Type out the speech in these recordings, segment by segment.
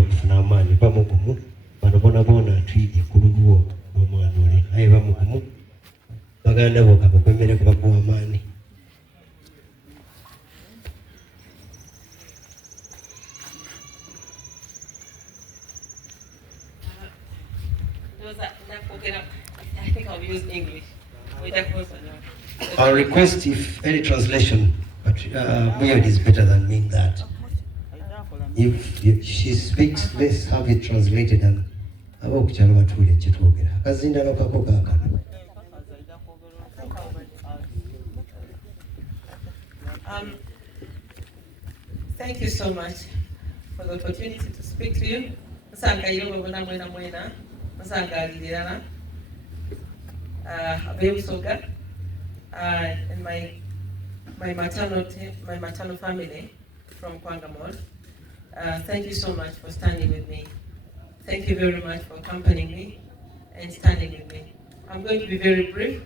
okufuna amaanyi bamugumu bano bona tuyige ku lulwo n'omwana oli aye bamugumu baganda bo kabakwemere kubakuwa amaanyi. I think I'll use English. I'll request if any translation, but Muyod is better than me that. If she speaks, let's have it translated and thank you so much for the opportunity to speak to you. And my maternal family from Kwangamore. Thank you so much for standing with me. Thank you very much for accompanying me and standing with me. I'm going to be very brief.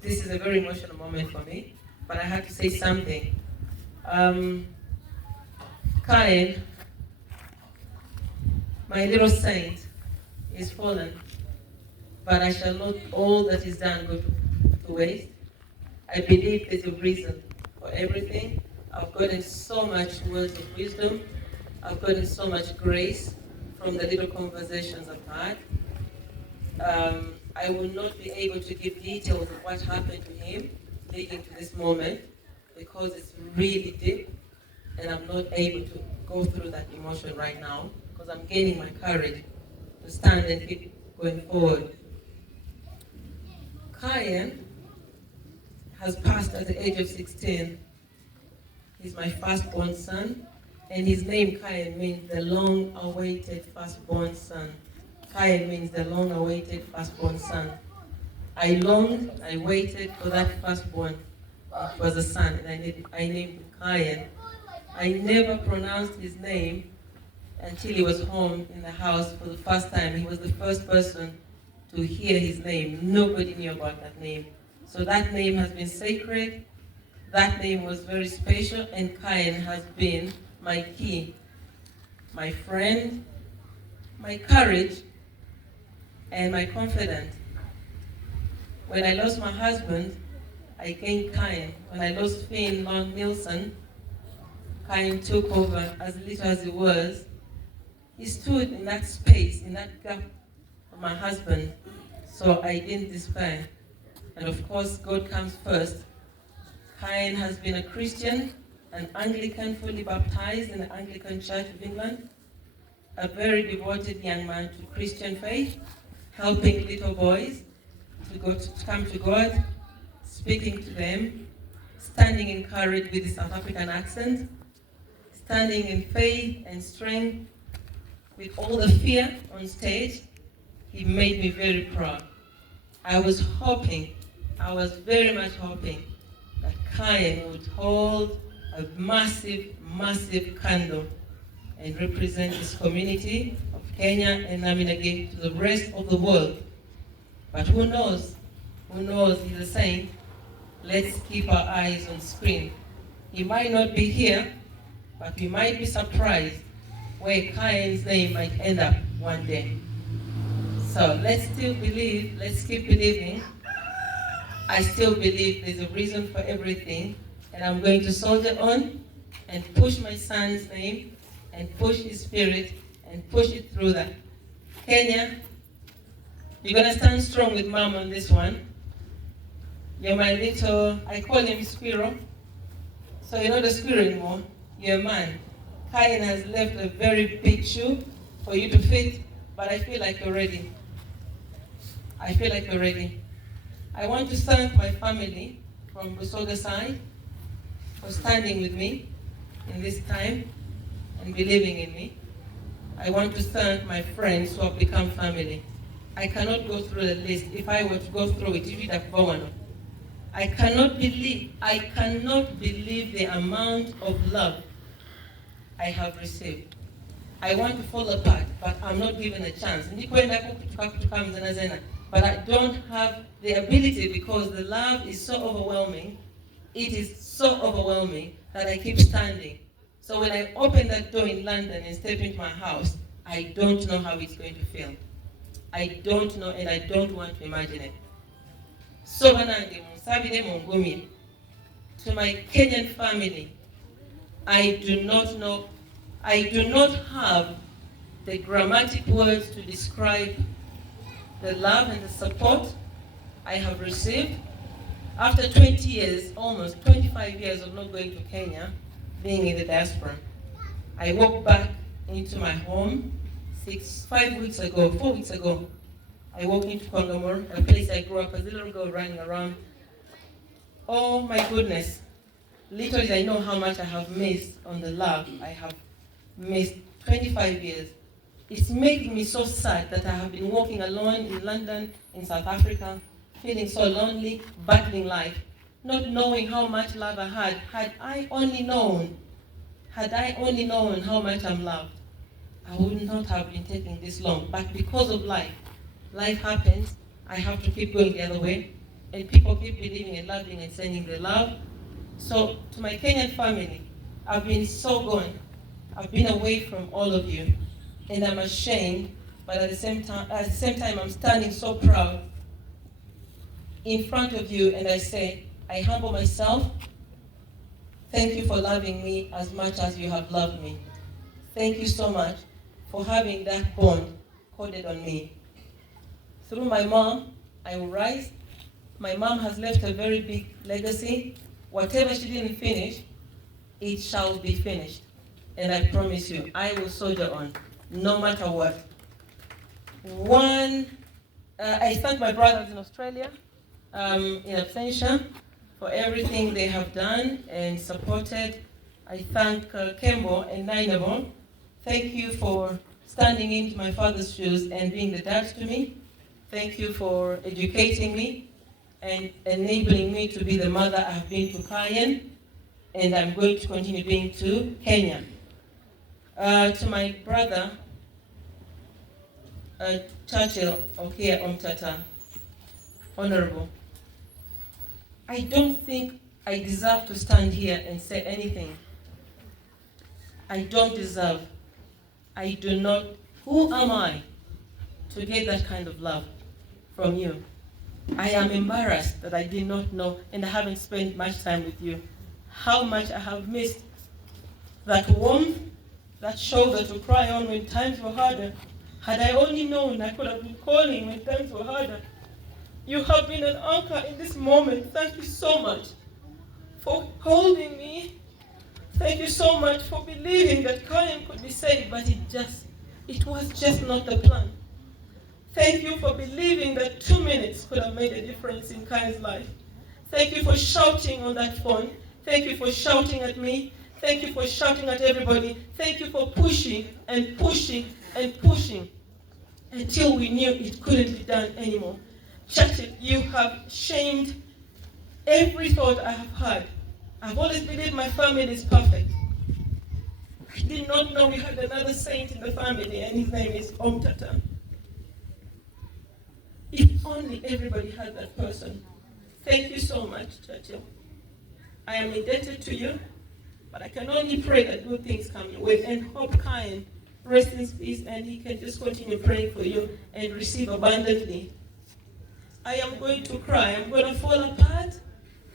This is a very emotional moment for me, but I have to say something. Cain, my little saint, is fallen, but I shall not all that is done go to waste. I believe there's a reason for everything. I've gotten so much words of wisdom. I've gotten so much grace from the little conversations I've had. I will not be able to give details of what happened to him leading to this moment because it's really deep and I'm not able to go through that emotion right now because I'm gaining my courage to stand and keep going forward. Cain has passed at the age of 16. He's my firstborn son, and his name Cain means the long-awaited firstborn son. Cain means the long-awaited firstborn son. I longed, I waited for that firstborn. It was a son, and I named him Cain. I never pronounced his name until he was home in the house for the first time. He was the first person to hear his name. Nobody knew about that name. So that name has been sacred. That name was very special, and Cain has been my key, my friend, my courage, and my confidence. When I lost my husband, I gained Cain. When I lost Patricia Neilsen, Cain took over as little as he was. He stood in that space, in that gap for my husband, so I didn't despair. And of course, God comes first. Cain has been a Christian, an Anglican, fully baptized in the Anglican Church of England, a very devoted young man to Christian faith, helping little boys to come to God, speaking to them, standing in courage with his South African accent, standing in faith and strength with all the fear on stage. He made me very proud. I was very much hoping that Cain would hold a massive, massive candle and represent this community of Kenya and Naminage to the rest of the world. But who knows? Who knows? He's a saint. Let's keep our eyes on screen. He might not be here, but we might be surprised where Cain's name might end up one day. So let's still believe, let's keep believing. I still believe there's a reason for everything, and I'm going to soldier on and push my son's name and push his spirit and push it through that. Kenya, you're gonna stand strong with Mom on this one. You're my little, I call him Squirrel. So you're not a squirrel anymore, you're a man. Cain has left a very big shoe for you to fit, but I feel like you're ready. I feel like you're ready. I want to thank my family from Busoga side for standing with me in this time and believing in me. I want to thank my friends who have become family. I cannot go through the list. If I were to go through it, you'd have gone. I cannot believe the amount of love I have received. I want to fall apart, but I'm not given a chance. But I don't have the ability because the love is so overwhelming. It is so overwhelming that I keep standing. So when I open that door in London and step into my house, I don't know how it's going to feel. I don't know, and I don't want to imagine it. So to my Kenyan family, I do not know, I do not have the grammatic words to describe the love and the support I have received. After 20 years, almost 25 years of not going to Kenya, being in the diaspora, I walked back into my home 4 weeks ago. I walked into Kongamore, a place I grew up as a little girl running around. Oh my goodness. Literally, I know how much I have missed on the love I have missed 25 years. It's making me so sad that I have been walking alone in London, in South Africa, feeling so lonely, battling life, not knowing how much love I had. Had I only known how much I'm loved, I would not have been taking this long. But because of life happens, I have to keep going the other way. And people keep believing and loving and sending the love. So to my Kenyan family, I've been so gone. I've been away from all of you. And I'm ashamed, but at the same time, I'm standing so proud in front of you, and I say, I humble myself. Thank you for loving me as much as you have loved me. Thank you so much for having that bond coded on me. Through my mom, I will rise. My mom has left a very big legacy. Whatever she didn't finish, it shall be finished. And I promise you, I will soldier on, no matter what. I thank my brothers in Australia, in absentia, for everything they have done and supported. I thank Kembo and Nainabo. Thank you for standing into my father's shoes and being the dad to me. Thank you for educating me and enabling me to be the mother I have been to Kayan, and I'm going to continue being to Kenya. To my brother, Churchill Okia Omtata, Honorable, I don't think I deserve to stand here and say anything. I don't deserve. I do not. Who am I to get that kind of love from you? I am embarrassed that I did not know and I haven't spent much time with you. How much I have missed that warmth, that shoulder to cry on when times were harder. Had I only known, I could have been calling when times were harder. You have been an anchor in this moment. Thank you so much for holding me. Thank you so much for believing that Kayan could be saved, but it was just not the plan. Thank you for believing that 2 minutes could have made a difference in Kayan's life. Thank you for shouting on that phone. Thank you for shouting at me. Thank you for shouting at everybody. Thank you for pushing and pushing and pushing until we knew it couldn't be done anymore. Churchill, you have shamed every thought I have had. I've always believed my family is perfect. I did not know we had another saint in the family, and his name is Omtata. If only everybody had that person. Thank you so much, Churchill. I am indebted to you, but I can only pray that good things come your way and hope Kayan rest in peace and he can just continue praying for you and receive abundantly. I am going to cry. I'm going to fall apart.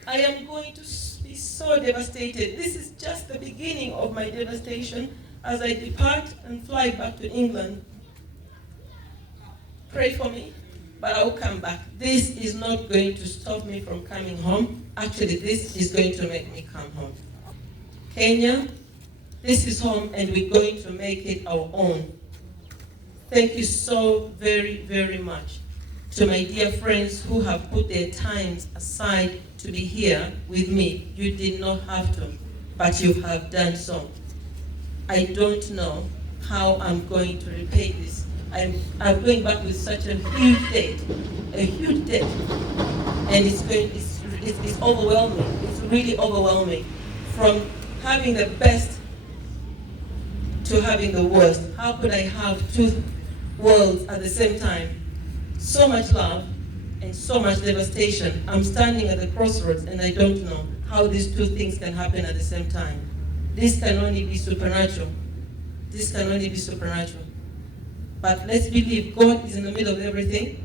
I am going to be so devastated. This is just the beginning of my devastation as I depart and fly back to England. Pray for me, but I will come back. This is not going to stop me from coming home. Actually, this is going to make me come home. Kenya, this is home, and we're going to make it our own. Thank you so very, very much to my dear friends who have put their times aside to be here with me. You did not have to, but you have done so. I don't know how I'm going to repay this. I'm going back with such a huge debt, and it's overwhelming. It's really overwhelming. From having the best to having the worst. How could I have two worlds at the same time? So much love and so much devastation. I'm standing at the crossroads and I don't know how these two things can happen at the same time. This can only be supernatural. This can only be supernatural. But let's believe God is in the middle of everything.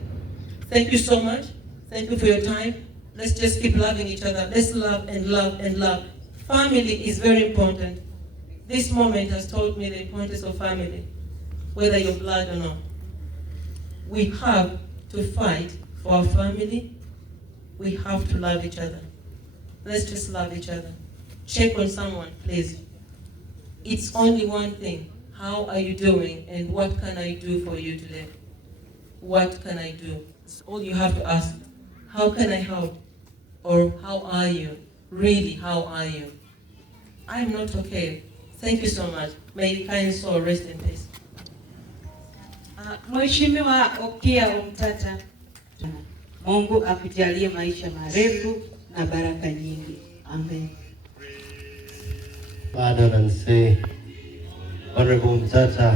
Thank you so much. Thank you for your time. Let's just keep loving each other. Let's love and love and love. Family is very important. This moment has taught me the importance of family, whether you're blood or not. We have to fight for our family. We have to love each other. Let's just love each other. Check on someone, please. It's only one thing. How are you doing, and what can I do for you today? What can I do? It's all you have to ask. How can I help? Or how are you? Really, how are you? I'm not okay. Thank you so much. May the kind soul rest in peace. Mheshimiwa Okia Omtata, Mungu akujalie maisha marefu na baraka nyingi. Amen. Father and say, Honorable Mtata.